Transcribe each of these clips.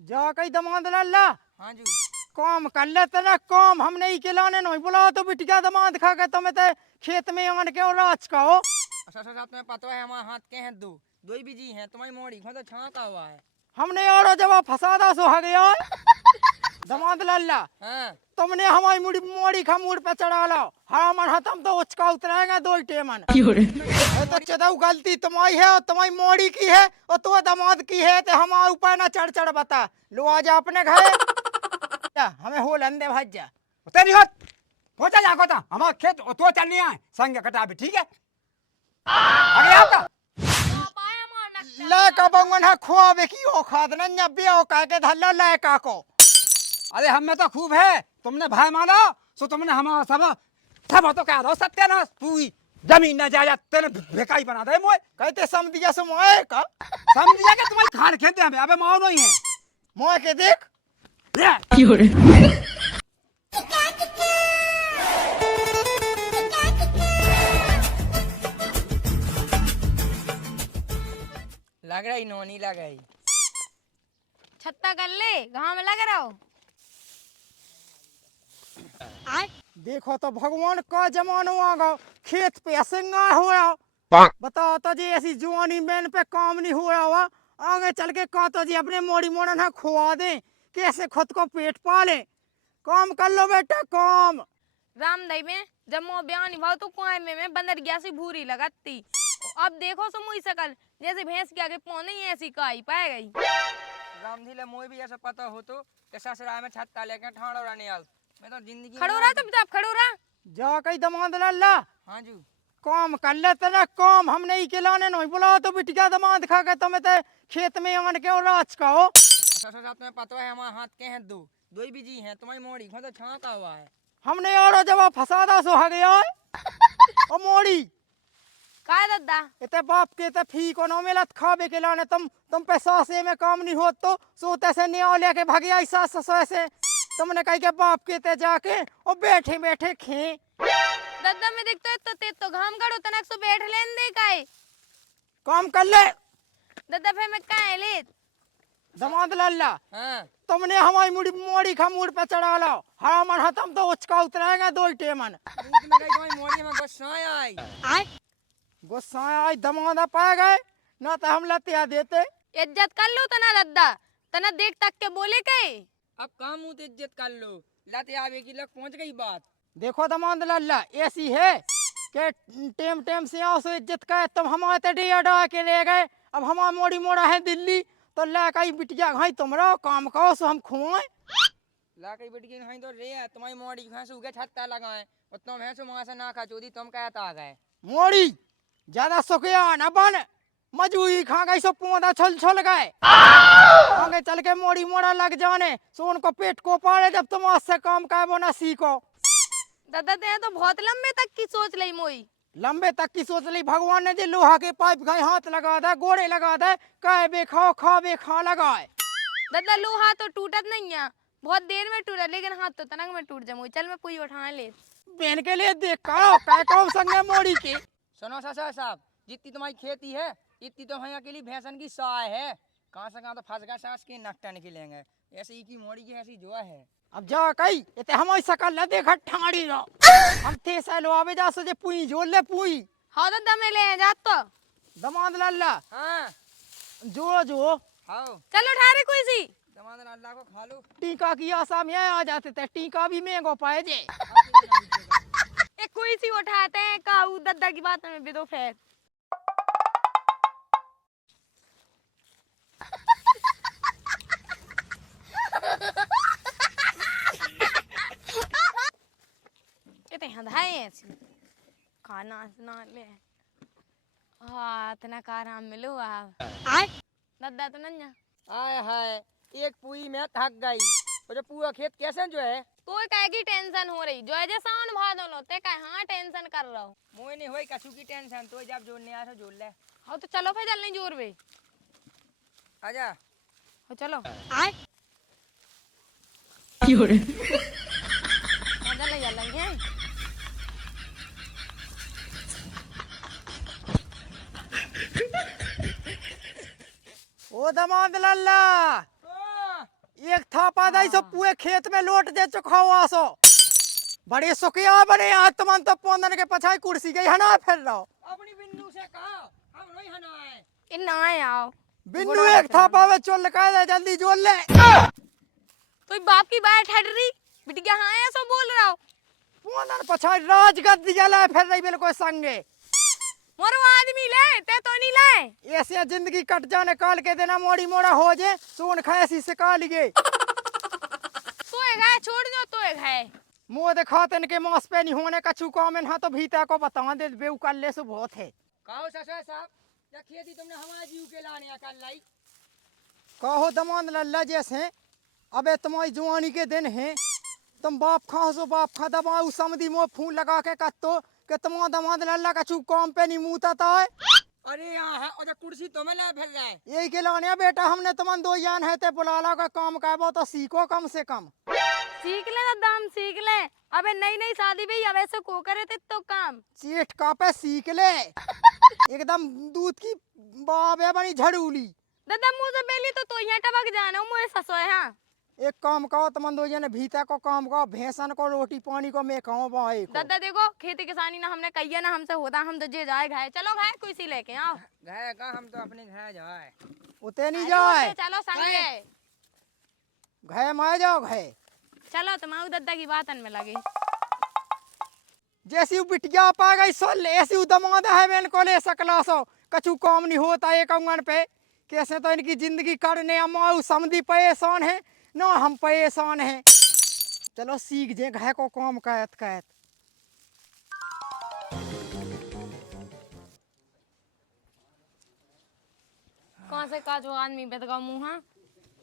जा कहीं दमाद लाला। हाँ जी। काम कर ले तेरा काम, हम नहीं खिलाने नहीं बुलाओ तो बिटिया दमाद खा के तुम्हें ते खेत में आन के और राज का हो। अच्छा तुम्हें पता है हमारे हाथ के हैं दो दो ही बिजी हैं, तुम्हारी मोड़ी खो तो छाका हुआ है। हमने और जब फसादा सो हा गया दमाद लाला। हाँ तुमने हमारी मुड़ी मोड़ी खा मूड पे चढ़ा लो। हम हम तो उचका उतराएंगे दो ही टेमन। तो चदाऊ गलती तुम्हारी है और तुम्हारी मोड़ी की है और तो दमाद की है, तो हमारे ऊपर ना चढ़ चढ़ बता लो। आज अपने घर हमें हो लंदे भज जा तेरी बात पहुंचा जाको था हमारा खेत तो चलनी है संग कटा भी ठीक है। आगे आपका ले का बंगन है खुआवे की ओ खाद न नब्बे ओ कह के धल्ला ले का को। अरे हम में तो खूब है, तुमने भाई माना सो तुमने हमारा सब सब तो कह दो सत्यानाश पूरी जमीन न जायदाद तेने भिखारी बना दे मोए। कहते समझिया से मोए का समझिया के तुम्हारी खान खेते हैं अबे माओ नहीं है मोए के देख लग रही नोनी लग रही। छत्ता कर ले घाम लग रहा हो। देखो तो भगवान का जमानो आ गया, खेत पे सिंगा हो रहा। बताओ तो जी ऐसी जवानी मैन पे काम नहीं हो रहा हुआ, आगे चल के का तो जी अपने मोड़ी मोड़न है खुआ दे, कैसे खुद को पेट पाले। काम कर लो बेटा काम। राम दई में जब मो बयान भाव तो कुआं में बंदर गया सी भूरी लगाती। अब देखो सो मुई सकल जैसे भैंस के आगे पौने ही ऐसी काई पाए गई। रामधीले मोई भी ऐसा पता हो तो कि ससुराल में छत्ता लेके ठाड़ो रहने आल। मैं तो जिंदगी खड़ो रहा चुपचाप खड़ो रहा। जा कहीं दमाद लाला। हाँ जी। काम कर ले तेरा काम, हम नहीं खिलाने नहीं बुलाओ तो बिटिया दमाद खा के तुम्हें ते खेत में आन के और राज का हो। अच्छा तुम्हें पता है हमारे हाथ के हैं दो दो ही बिजी हैं, तुम्हारी मोड़ी खो तो छाका हुआ है। हमने और जब फसादा सो हा गया ओ मोड़ी काय दद्दा इते बाप के ते फी को नो मिलत खावे के लाने तुम पैसा से में काम नहीं होत तो सोते से न्याय लेके भागी ऐसा ससुर से तुमने कही के बाप के ते जाके और बैठे बैठे खे दद्दा में देखतो तो ते तो घाम गड़ो तनक सो बैठ लेन दे काय काम कर ले दद्दा फे मैं काय ले दमाद लाला। हाँ तुमने हमारी मुड़ी मोड़ी खा मूड पे चढ़ा लो। हम हम तो उचका उतराएंगे दो ही टेमन। तुम्हारी मोड़ी में गुस्सा आई गुस्सा आई दमादा पाए गए ना तो हम लतिया देते। इज्जत कर लो तना दद्दा तना देख तक के बोले कई। अब काम मुँह तो इज्जत कर लो, लत आवे की लग पहुंच गई बात। देखो दमाद लाला ऐसी है कि टेम टेम से आओ सो इज्जत का तुम हमारे ते डिया डा के ले गए। अब हमारा मोड़ी मोड़ा है दिल्ली तो ला कहीं बिटिया घाई तुमरा काम कहो सो हम खुआए। ला कई बिट गई तो रे तुम्हारी मोड़ी भैंस उगे छत्ता लगाए और तुम भैंसो वहां से ना खा चोदी तुम कहता आ गए। मोड़ी ज्यादा सुखिया न बन, मजूरी खा गई सो पौधा छल छल गए। आगे चल के मोड़ी मोड़ा लग जाने सो उनको पेट को पाले जब तुम आज से काम का वो ना सीखो। दद्दा ते तो बहुत लंबे तक की सोच लई मोई। लंबे तक की सोच ली भगवान ने जी लोहा के पाइप खाए हाथ लगा दे गोड़े लगा दे कहे बे खाओ खा बे खा लगाए। दद्दा लोहा तो टूटत नहीं है, बहुत देर में टूटा लेकिन हाथ तो तनक में टूट जाए। चल मैं कोई उठा ले बहन के लिए देख कहो संगे मोड़ी की। सुनो ससुर साहब, जितनी तुम्हारी खेती है इतनी तो भैया के लिए भैंसन की साय है। कहाँ से कहाँ तो फंस गए सांस के नकटा निकलेंगे। ऐसे ही की मोड़ी की ऐसी जो है। अब जा कही इते हमारी सकल न देख ठाड़ी रहो। हम थे सैलो आवे जा सो जे पुई जोड़ ले पुई। हाँ दद्दा में ले जा तो दमाद लाला हाँ जो जो हाँ चलो ठारे कोई सी दमाद अल्लाह को खा लो। टीका की आशा में आ जाते थे, टीका भी महंगो पाए जे। एक कोई सी उठाते हैं काऊ दद्दा की बात में भी दो फेर। इतने हदाए ऐसी खाना सुना ले हाँ इतना कार मिलो आप दद्दा तो नन्या आय हाय एक पुई में थक गई और जो पूरा खेत कैसे जो है तो काय की टेंशन हो रही जो है जे सावन भादो लो ते काय हाँ टेंशन कर रहा हूँ। मुझे नहीं हुई कछु की टेंशन तो जब जोड़ने आ जोड़ ले। हाँ तो चलो फिर चलने जोर वे आजा हो चलो आए मजा ले जा लगे ओ दमाद लाला एक थापा दई सो पूरे खेत में लोट दे चुका आसो बड़े सुखिया बने आज तुमन तो पोंदन के पछाई कुर्सी गई हना फिर रहो अपनी बिन्नू से कहो हम नहीं हनाए इन ना आओ बिन्नू एक थापा में चोल लगा दे जल्दी जोल ले तो बाप की बात हट रही बिटिया हाँ ऐसा बोल रहा हो पोंदन पछाई राजगद्दी जला फिर रही बिल्कुल संगे मोरो आदमी ले ते तो नहीं ले ऐसे जिंदगी कट जाने काल के देना मोड़ी मोड़ा हो जे सोन खाए ऐसी सिका लिए तो एक है छोड़ दो तो एक है मुंह दिखाते इनके मांस पे नहीं होने का चुका में हाँ तो भीतर को बता दे बेउ कर ले सो बहुत है कहो ससुर साहब या खेती तुमने हमारे जीव के लाने कर लाई कहो दमान लल्ला जैसे अबे तुम्हारी जवानी के दिन है तुम बाप खाओ सो बाप खा दबाऊ समधी मुँह फूल लगा के कत्तो कि तुम दमाद लल्ला का चुप काम पे नहीं मुँहता है अरे यहाँ है और कुर्सी तुम्हें ला फिर रहा है यही के लाने बेटा हमने तुमन दो जान है ते बुलाला का काम करबो तो सीखो कम से कम सीख ले ना दाम सीख ले अबे नई नई शादी भी अब ऐसे को करे थे तो काम चेट का पे सीख ले एकदम दूध की बाबे बनी झड़ूली दादा मुँह से बेली तो यहाँ टपक जाना मुझे ससुर हाँ एक काम कहो तुमन दो जने भीतर को काम कहो भैंसन को रोटी पानी को मैं खाऊं बाई को दादा देखो खेती किसानी ना हमने कही ना हमसे होता हम तो जे जाए घाय चलो घाय कोई सी लेके आओ घर का हम तो अपने घर जाए उते नहीं अरे जाए उसे चलो संगे घे माए जाओ घे चलो तुम्हारी दादा की बात में लगी जैसी वो बिटिया पा गई सो ले ऐसी वो दमाद है मैं इनको ले सकला सो कछु काम नहीं होता एक अंगन पे कैसे तो इनकी जिंदगी करने अम्मा समझी परेशान है ना हम परेशान हैं चलो सीख जे घे को काम कहत कहत कौन से का जो आदमी बेदगा मुँह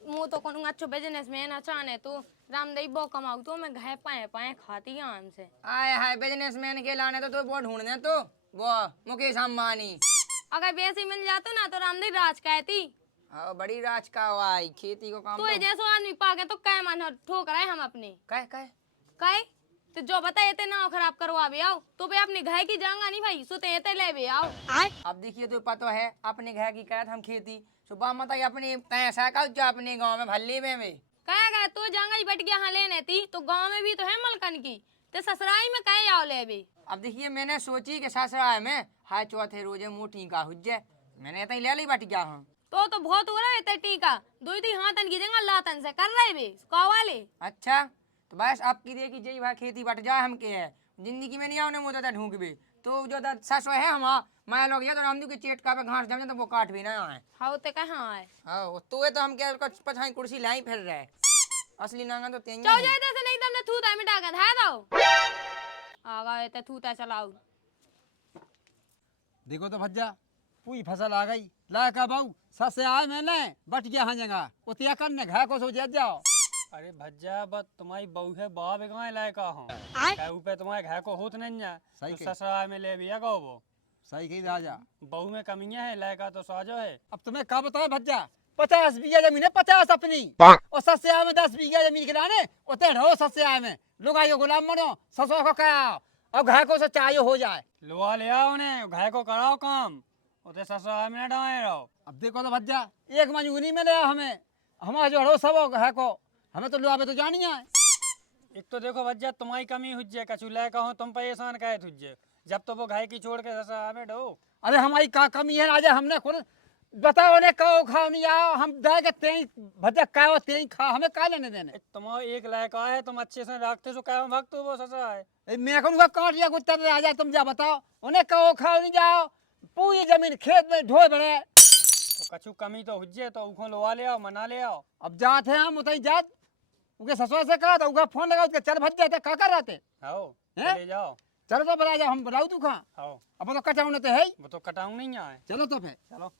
मुँह तो कौन अच्छो बिजनेसमैन अच्छा ने तू रामदेव बो कमाऊ तो मैं घे पाए पाए खाती हूँ हमसे आए हाय बिजनेसमैन के लाने तो वो ढूंढने तो वो मुकेश अंबानी अगर वैसे मिल जातो ना तो रामदेव राज कहती हाँ बड़ी राज का वाई खेती को काम तो जैसो आदमी पागे तो कै मन ठोक रहे हम अपने कह कै तो जो बताए ते ना खराब करवा भी आओ तो भाई अपने घर की जाऊंगा नहीं भाई सुते ते ले भी आओ अब देखिए तो पता है अपने घर की कहत हम खेती सुबह मत अपने पैसा का जो अपने गांव में भल्ली में कह गए तो जाऊंगा ही बट गया हाँ लेने थी तो गांव में भी तो है मलकन की ते ससुराई में कहे आओ ले भी अब देखिए मैंने सोची कि ससुराल में हाय चौथे रोजे मोटी का हुज्जे मैंने तो ले ली बट गया हूँ तो बहुत हो रहा है ते टीका दो ही हाथन की जगह लातन से कर रहे भी वाले अच्छा तो बस आपकी देखी जय भाई खेती बट जाए हम के है जिंदगी में नहीं आओ मुझे ढूंढ भी तो जो ससुर है हम मैं लोग ये तो रामदू के चेट का पे घास जमे तो वो काट भी ना आए हाँ ते कहाँ है हाँ तो ये तो हम क्या पछाई कुर्सी लाई फिर रहे असली नांगा तो तेंगे चौ जाए से नहीं तुमने थूता मिटा कर था दो आगा ते थूता चलाओ देखो तो भज्जा पूरी फसल आ गई ला का बाऊ ससे आए मैंने बट गया हाँ जगह उतिया करने घर को सो जेत जाओ अरे भज्जा बस तुम्हारी बहू है बाप गाँव लायका हूँ पे तुम्हारे घर को होत नहीं जा सही तो कही। ससुराल में ले भी गो वो सही कही राजा बहू में कमियां है लायका तो साजो है अब तुम्हें क्या बताओ भज्जा 50 बीघा जमीन है 50 अपनी और सस्या में 10 बीघा जमीन खिलाने उतने रहो सस्या में लोग आइयो गुलाम बनो ससुर को क्या अब घर को से चाहिए हो जाए लोहा ले आओ उन्हें घर को कराओ काम उते ससुराल में न डाए रहो अब देखो तो भज्जा एक मजबूरी में ले आओ हमें हमारा जो हड़ो सब घर को हमें तो लोहा पे तो जानी है एक तो देखो भज्जा तुम्हारी कमी हुज्जे कछु लायका हो तुम परेशान कहे तुझे जब तो वो घर की छोड़ के ससुराल में डो अरे हमारी का कमी है राजा हमने खुद बताओ ने कहो खाओ नहीं आओ हम जाएंगे तेई भज्जा कहो तेई खा हमें का लेने देने तुम्हारा एक लायका है तुम अच्छे से रखते सो कहो भक्त हो वो ससुराल मैं कहूँगा काट लिया कुत्ता राजा तुम जा बताओ उन्हें कहो खाओ नहीं जाओ पूरी जमीन खेत में ढोए बने तो कछु कमी तो हुज्जे तो उखो लोहा ले आओ मना ले आओ अब जाते हैं हम उतई जात उनके ससुर से कहा था उनका फोन लगा उसके चल भज जाते का कर रहते आओ हैं? ले जाओ चलो तो बता जा हम बुलाऊ तू कहाँ आओ अब तो कटाऊ तो है ही। वो तो कटाऊ नहीं आए चलो तो फिर चलो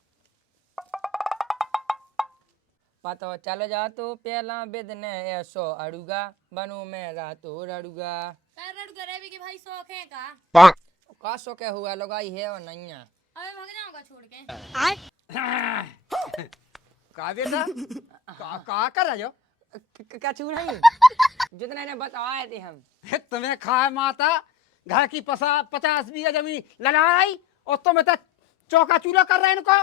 पतो चल जा तो पहला बिदने ऐसो अड़ुगा बनू मेरा तो रड़ुगा गरीबी की भाई शौक है का का सो क्या हुआ लगाई है और नहीं है अबे भाग जाऊंगा छोड़ के का बेटा का कर रहे हो कछु नहीं जितना ने बताया थे हम तुम्हें खाए माता घर की 50 बीघा जमीन लड़ाई और तुम्हें तो चौका चूल्हा कर रहे हैं इनको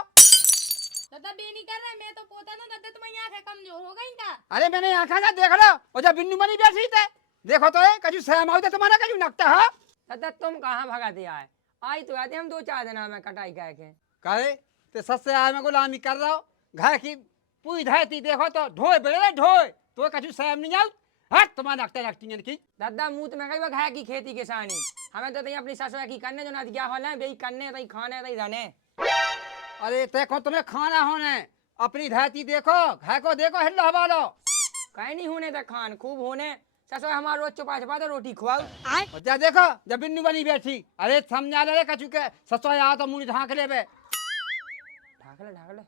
दादा बे नहीं कर रहा, मैं तो पोता ना दादा, तुम्हारी आंखें कमजोर हो गई क्या? अरे मैंने आखा जा देख लो और जब बिन्नू बनी बैठी थे देखो तो ये कजू सहम आउते तुम्हारा कजू नकता है दादा तुम कहाँ भगा दिया है? आई तो आते हम 2-4 दिन में कटाई कह के। कहे ते सस्ते आए में गुलामी कर रहा हो घाय की पूरी धरती देखो तो ढोए बेड़े ढोए तो कजू सहम नहीं आउत हट तुम्हारा नकता लगती है की दादा मुंह में कई घाय की खेती किसानी हमें तो तई अपनी ससुर की करने जो ना क्या हाल है बेई करने तई खाने तई रहने। अरे देखो तुम्हें खाना होने अपनी धरती देखो घाय को देखो हिल हवालो कहीं नहीं होने तक खान खूब होने ससुर हमारा रोज चुपा चुपा तो रोटी खुआओ। और जा देखो जब बिन्नू बनी बैठी अरे समझा ले कचू के ससुर आ तो मुड़ी ढांक ले बे ढाकले ढाकले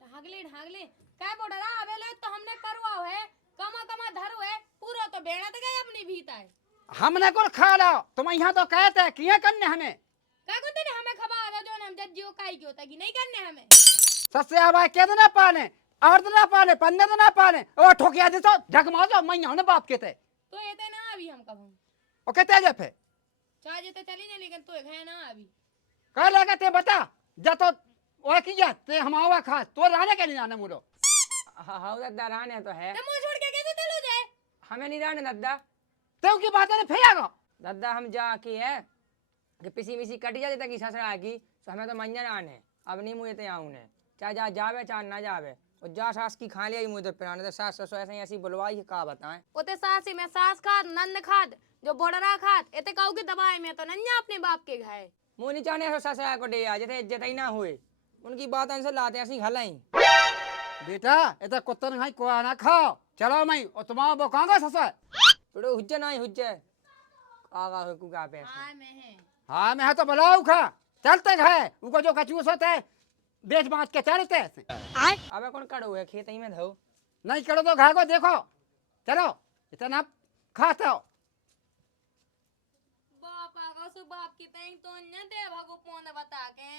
ढागले ढागले क्या बोल रहा अबेले तो हमने करवाओ है, कमा कमा धरो है, पूरा तो बेड़ा तो गए अपनी भीता है। हमने को खा लो तुम यहाँ तो कहते किए करने हमें क्या कहते ने हमें खबर आ जो हम जज्जियो काई की होता कि नहीं करने हमें। सस्ते आवाज के ना पाने और ना पाने पन्ने ना पाने ओ ठोकिया दे तो ढक मार दो मैं यहाँ बाप के थे तो एते ना अभी हम कब हम ओ कहते जे फे चाहे जेते चली ना लेकिन तो है ना अभी कह लगा ते बता जा तो ओ की जा ते हम आवा खा तो रहने के नहीं आने मुरो हाँ दादा रहने तो है। तो मुंह छोड़ के कैसे चलो जाए? हमें नहीं रहने दादा। ते की बात ने फेयागा दादा हम जाके है कि पिसी मिसी कट जाती तक ससुरा की तो हमें तो मंजन आने अब नहीं मुझे ते आऊँ ने चाहे जा जावे चाहे ना जावे और जा सास की खा लिया मुझे पिराने तो सास ससुर ऐसे ऐसी बुलवाई है का बताएं। ओते सासी में सास खाद नंद खाद जो बोडरा खाद एते काऊ की दवाई में तो नन्या अपने बाप के घाय मुँह नहीं चाहने ससुरा को दे जैसे इज्जत ही ना हुए उनकी बात से लाते ऐसी घलाई बेटा इधर कुत्तन खाई को ना खाओ चलो मैं और तुम्हारा वो कहां गया ससुर थोड़े हुज्जे ना ही हुज्जे आगा हो कुका पे हां में है हाँ मैं तो बुलाऊ खा चलते गए उनको जो कचूस होते है बेच बाँच के चलते हैं अबे कौन कड़ो है खेत ही में धो नहीं करो तो घाय को देखो चलो इतना खाते हो बाप आगा सु बाप की तई तो न दे भागो पोन बता के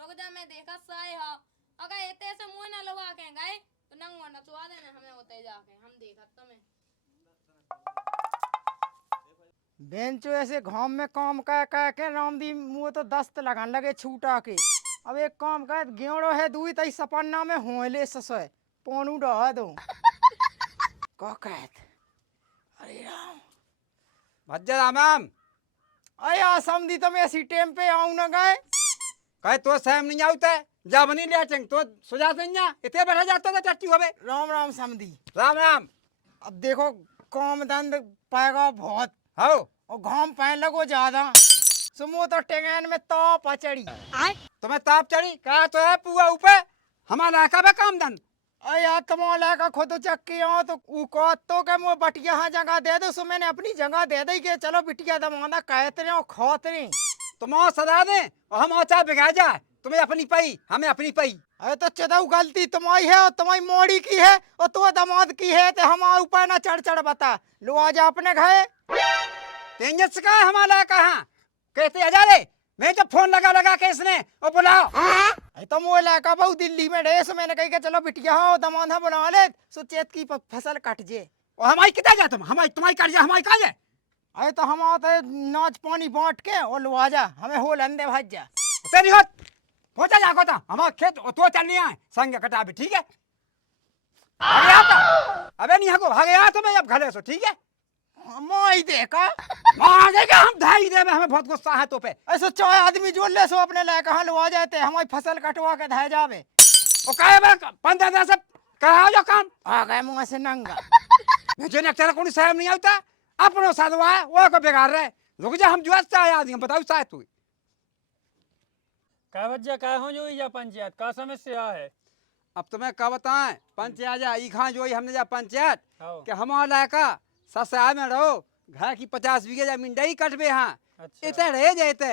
रुक जा मैं देखा सही हो अगर एते से मुंह ना लगा के गए तो नंगो न चुआ देने हमें होते जाके हम देखा तुम्हें बेंचो ऐसे घाम में काम कह के रामदी मुँह तो दस्त लगन लगे छूटा के। अब एक काम कर गेड़ो है दुई तई सपन्ना में होले ससोय पोनू डह दो का कहत अरे राम भज्जा राम अया समझी तो मैं इसी टेम पे आऊं ना गए कहे तो सहम नहीं आउते जब नहीं ले चंग तो सुजा नहीं इतने बैठा जाता था टट्टी होवे राम राम समझी। राम राम अब देखो काम दंद पाएगा बहुत हो और घाम पहन लगो ज्यादा सुमो तो टेंगन में तो पचड़ी तुम्हें ताप चढ़ी कहा तो है पुआ ऊपर हमारा का बे काम दन अया तुम्हारा का खुद चक्की हो तो ऊ को तो के मो बटिया हाँ जगह दे दो सो मैंने अपनी जगह दे दी के चलो बिटिया दमाना कहते रहे और खोते रहे तुम और सदा दे और हम और चाय बिगाड़ जाए तुम्हें अपनी पई हमें अपनी पई अरे तो चदाऊ गलती तुम्हारी है और तुम्हारी मोड़ी की है और तो दामाद की है तो हमारे ऊपर ना चढ़ चढ़ बता लो आज अपने घरे तेंजस का हमारा कहाँ कहते हजार मैं जब फोन लगा के इसने और बुलाओ अरे तो मोह लाका बहु दिल्ली में रहे सो मैंने कही के चलो बिटिया हो दमाद बना ले सो चेत की फसल कट जे और हमारी कितना जा तुम हमारी तुम्हारी कर जा हमारी कहा जाए अरे तो हम आते नाच पानी बांट के और लो आजा हमें हो लंदे भज जा तेरी होत पहुंचा जाको था हमारा खेत तो चलने आए संग कटा भी ठीक है भागे आता अबे नहीं हको भागे आ तो मैं अब घरे सो ठीक है मोई देखा मार देगा हम धाई दे में हमें बहुत गुस्सा है तो पे ऐसे चार आदमी जोड़ ले सो अपने लायक कहाँ लो आ जाते हमारी फसल कटवा के धाय जावे वो कहे बे 15 दिन से कहा जो काम आ गए मुँह से नंगा मुझे ने तेरा कोई सहम नहीं आता अपनो साधवा है वो को बिगाड़ रहे रुक जा हम जुआ से आए आदमी बताओ शायद तू क्या वजह क्या हो जो या पंचायत का समस्या है? अब तुम्हें क्या बताएं पंचायत जा ई खां जो हमने जा पंचायत हाँ। कि हमारा लायका ससुराल में रहो घर की 50 बीघे जमीन नहीं कटबे हाँ अच्छा इतने रह जाते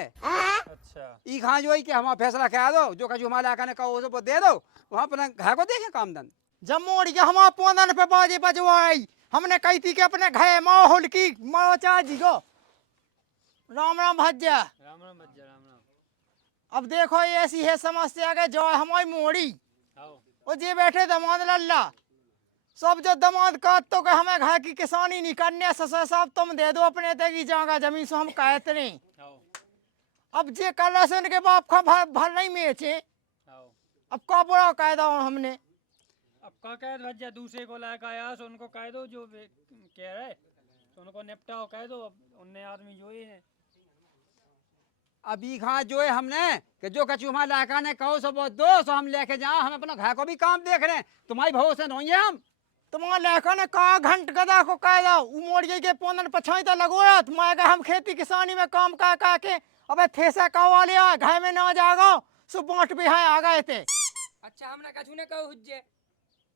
अच्छा ई खां जो कि हमारा फैसला करा दो जो कछु हमारे लायका ने कहो वो दे दो वहाँ अपना घर को देखे काम धन जब मोड़ के हमारा पोंदन पे बाजे बजवाई हमने कही थी कि अपने घरे माहौल की मारो चाची को राम राम भज्जा राम राम भज्जा राम राम अब देखो ये ऐसी है समस्या के जो हमारी मोड़ी आओ वो जे बैठे दमाद लल्ला सब जो दमाद का तो के हमें घर की किसानी नहीं करने ससुर साहब तुम दे दो अपने ते की जगह जमीन से हम कहते नहीं आओ अब जे कर रहे उनके बाप का भर नहीं बेचे आओ अब का बुरा कह दो हमने। अब का कह भज्जा दूसरे को लायक आया सो उनको कह दो जो कह रहे तो उनको निपटाओ कह दो। अब उनने आदमी जो ही है अभी घास जो है हमने कि जो कछु हमारे लायका ने कहो सो वो दो सो हम लेके जाओ। हम अपना घर को भी काम देख रहे हैं, तुम्हारी भरोसे नहीं है हम। तुम्हारे लेखा ने कहा घंट गदा को कह दो उमोड़िए के पोंदन पछाई तो लगो रहा तुम्हारे हम खेती किसानी में काम का के अबे थेसा का वाले घर में ना जागो सो बांट भी है आ गए थे। अच्छा हमने कछु ने कहो हुज्जे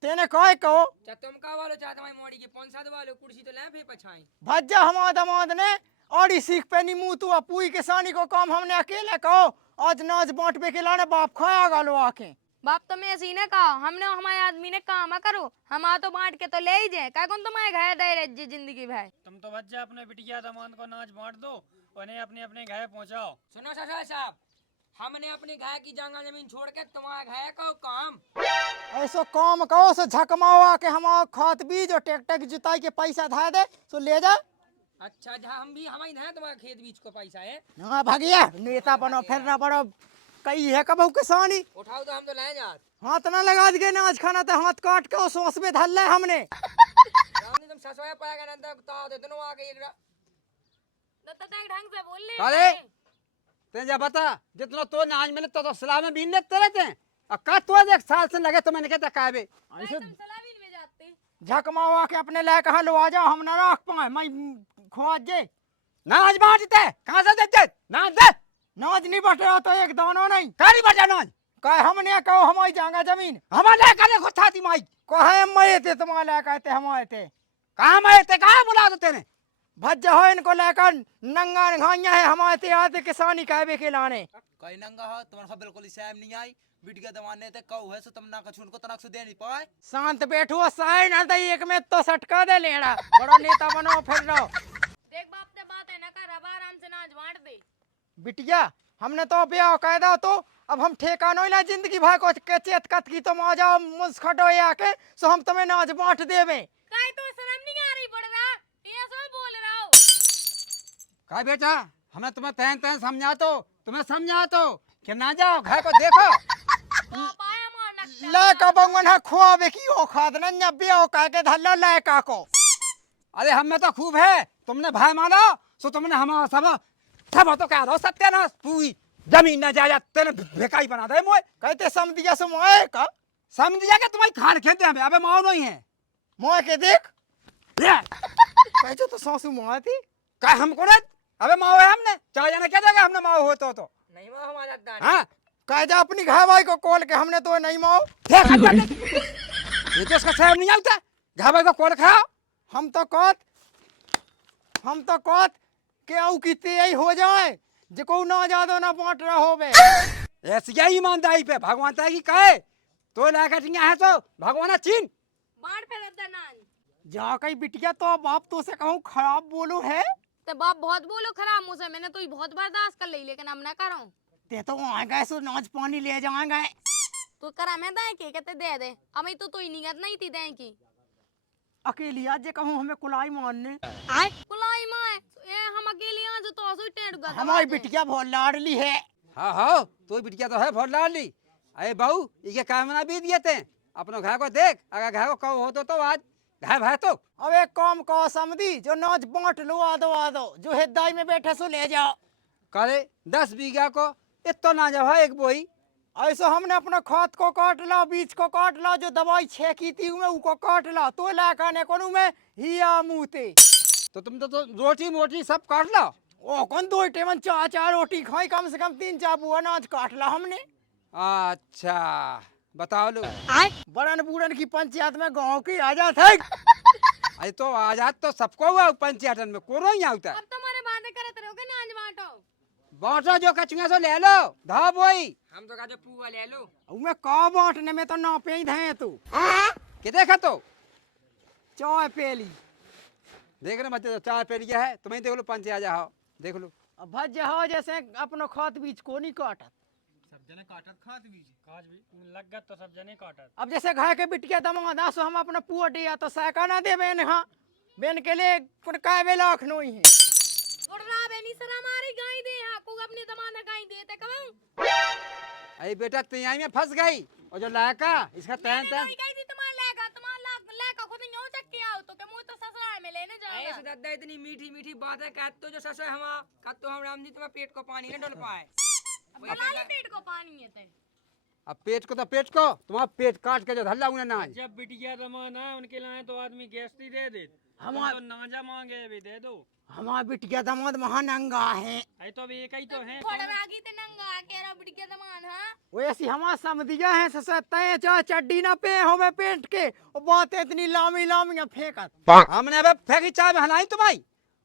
तेने कहे कहो चा तुम का वालो चा तुम्हारी मोड़ी के 5-7 वालो कुर्सी तो ले फे पछाई। भज्जा हमारा दमाद ने और सीख पे नी मुँह तू पूरी किसानी को काम हमने अकेले कहो आज नाच बांट पे के लाने बाप खाया गालो आके। बाप तो मैं ऐसी ने कहा हमने हमारे आदमी ने काम करो हम आ तो बांट के तो ले ही जाए क्या कौन तुम्हारे घर दे रहे जिंदगी भाई। तुम तो भज्जा अपने बिटिया दामाद को नाच बांट दो उन्हें अपने अपने घर पहुंचाओ। सुनो ससुर साहब हमने अपनी घर की जगह जमीन छोड़ के तुम्हारे घर को काम ऐसो काम कहो सो झकमावा के हमारा खाद बीज और ट्रैक्टर की जुताई के पैसा धा दे सो ले जा। अच्छा जहाँ हम भी हमारी है तुम्हारे खेत बीच को पैसा है। हाँ भगिया नेता बनो फिर ना बड़ो कई है कबू किसानी उठाओ तो हम तो लाए जा हाथ ना लगा दिए नाच खाना तो हाथ काट के सोस में धल ले हमने। हमने तुम ससुर पाएगा ना तो दे दोनों आके एक तो ढंग से बोल ले अरे ते जा बता जितना तो नाच मिले तो सलाह में बीन लेते रहते हैं और का तो एक साल से लगे तो मैंने कहता कहबे तुम सलामी में जाते झकमावा के अपने लायक कहाँ लो आ जाओ हम ना रख पाए मैं खोज जे नाच बांटते कहाँ से देते नाच दे नाच नहीं बट रहा तो एक दानो नहीं कारी बजा नाच कहे हमने कहो हमारी जांगा जमीन हमारे करे खुद था ती माई कहे मैं थे तुम्हारे लायक आते हमारे थे कहाँ मैं ते कहाँ बुला दो तेने भज्ज हो इनको लेकर नंगा घाइया है हमारे ते आते किसानी कहबे के लाने कई नंगा हो तुम्हारा बिल्कुल सैम नहीं आई बिटिया दवाने ते कऊ है सो तुम ना कछु उनको तनक से दे नहीं पाए। शांत बैठो साई ना दे एक में तो सटका दे लेड़ा बड़ो नेता बनो फिर रहो। देख बाप से बात है ना कर अब आराम से नाच बांट दे बिटिया हमने तो ब्याह कह दो तो अब हम ठेका नहीं ला जिंदगी भर को के चेत कत की तुम आ जाओ मुस्खटो आके सो हम तुम्हें नाच बांट देवे। काहे तो शर्म नहीं आ रही पड़ रहा ये सब बोल रहा हो कहा बेटा हमें तुम्हें तहन तहन समझा तो तुम्हें समझा तो कि ना जाओ घर को देखो बाप आया मार ला का बंगन है खोवे की ओ खाद न न्या ब्याह कह के धल्लो लायका को। अरे हमें तो खूब है तुमने भाई मानो सो तुमने हमारा सब तो कह दो सत्यानाश पूरी जमीन न जायदाद तेने बेकाई बना दे मोए कहते समझिया सो मोए का समझ जा के तुम्हारी खान खेते हमें अबे माओ नहीं है मोए के देख ले कहते तो सासू मोए थी का हमको ना अबे माओ है हमने चाहे जाने क्या देगा हमने माओ हो तो नहीं वो हमारा दान हाँ कह जा अपनी घर भाई को कॉल के हमने तो नहीं माओ ये तो इसका सहम नहीं आता घर भाई को कॉल खाओ हम तो कहत के आउ कितने यही हो जाए जिको ना ज्यादा ना बांट रहा हो बे ऐसी क्या ईमानदारी पे भगवान ताकि कहे तो लाकर है तो भगवान चीन बांट पे रद्दा नाच जा कहीं बिटिया तो बाप तो से कहूँ खराब बोलो है तो बाप बहुत बोलो खराब मुझसे मैंने तो बहुत बर्दाश्त कर ली लेकिन अब ना करूं ते तो वहाँ गए सो नाच पानी ले जाएंगे तू करा मैं दाएं के कहते दे दे अमी तो ही निगत नहीं थी दाएं की अकेली आज जे कहूँ हमें कुलाई मारने कुलाई माए ए हम अकेले आज तो असु टेंट गा हमारी बिटिया बहुत लाडली है। हाँ हाँ तो बिटिया तो है बहुत लाडली अरे बहू ये काम ना भी दिए थे अपने घर को देख अगर घर को कहो हो तो आज घर भाई तो अब एक काम कहो समझी जो नाच बांट लो आ दो जो हिदाई में बैठे सो ले जाओ करे 10 बीघा को इतना ना जाओ एक बोई ऐसा हमने अपना खाद को काट ला बीज को काट ला जो दवाई छेकी थी में उको काट ला तो लाका ने कोनु में हिया मुते तो तुम तो रोटी मोटी सब काट लो ओ कौन दो टेमन चार रोटी खाई कम से कम 3-4 बुआ अनाज काट ला हमने। अच्छा बताओ लो बड़न बूढ़न की पंचायत में गांव की आजाद है अरे तो आजाद तो सबको हुआ पंचायतन में कोनो ही आता अब तुम्हारे बातें करते रहोगे नाच बांटो बांटो जो कचुआ सो ले लो धा बोई हम तो कहते पुआ ले लो उमे का बांटने में तो ना पे ही थे तू कि देखा तो चाय पेली देख रहे बच्चे तो 4 पे लिया है तुम्हें देख लो 5 आ जाओ देख लो अब भज हो जैसे अपनो खाद बीज को नहीं काटत सब जने काटत खाद भी लग गत तो सब जने काटत। अब जैसे घर के बिटिया दमादा सो हम अपना पुआ दिया तो सैका ना दे बेन हाँ बेन के लिए कुड़काए वे लाख नोई है उड़ रहा बेनी सरा मारी गाय दे हां को अपने दमाना गाय देते कहूं अरे बेटा तिहाई में फंस गई और जो लड़का इसका तैन तैन गई थी तुम्हारा लेगा खुद यूं चक के आओ तो के मुंह तो ससुराल में लेने ऐसे जाओगा दादा इतनी मीठी मीठी बात है कहत तो जो ससुर हमा कहत तो हम राम जी तुम्हारे पेट को पानी न डल पाए अब लाली पेट को पानी है ते अब पेट को तो पेट को तुम्हारा पेट काट के जो धल्ला उन्हें ना आई। जब बिटिया जमाना है उनके लाए तो आदमी गैस ही दे दे। हमार- तो नाजा मांगे भी दे दो। हमारा बिटिया दामाद महानंगा है। अरे तो अब एक ही तो है। थोड़ा रागी ते नंगा के रा बिटिया दमान हां वैसी हमारा समझिया है ससते चाहे चड्डी ना पे होवे पेंट के और बात इतनी लामी लामी फेंकत। हमने अब फेंकी चाय में हलाई तुम्हारी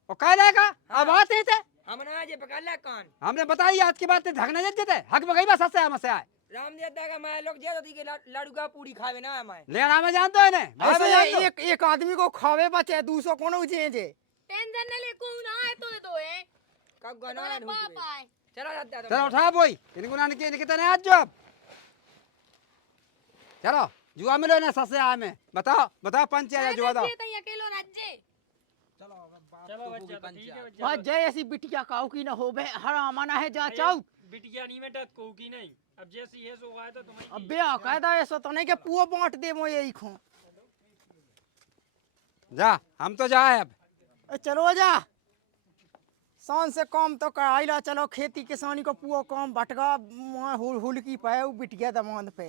और कह रहेगा अब आते थे हमने आज ये पकड़ लिया कान हमने बताई आज की बात धगने जते हक बगई बस हंसे हमसे आए राम जी दादा का मैं लोग जे के लाडू का पूरी खावे ना मैं लेना में जानते हो इन्हें मैं ऐसे जानता हूं। एक एक आदमी को खावे बचे दूसरों को न उजेजे। टेंशन न ले को ना आए तो दे दो है कब गना तुम्हारा है बाप आए चलो दादा चलो उठा बोई इनको ना इनके तने आज जो अब चलो जुआ मिलो ना ससे आए में बताओ बताओ पंच या जुआ दो ते अकेलो राज्य चलो बच्चा तो ठीक है बस बच्चा। जय ऐसी बिटिया काऊ की न होवे हरामाना है जा चाऊ। बिटिया नहीं बेटा को की नहीं। अब जैसी है सो आए तो अब तुम्हें ब्याह कायदा ऐसा तो नहीं के पुआ बांट दे मो यही खो। जा हम तो जाए अब चलो जा शान से काम तो कराइला चलो खेती किसानी को पुआ काम भटका हुल हुल की पे बिटिया दमाद पे।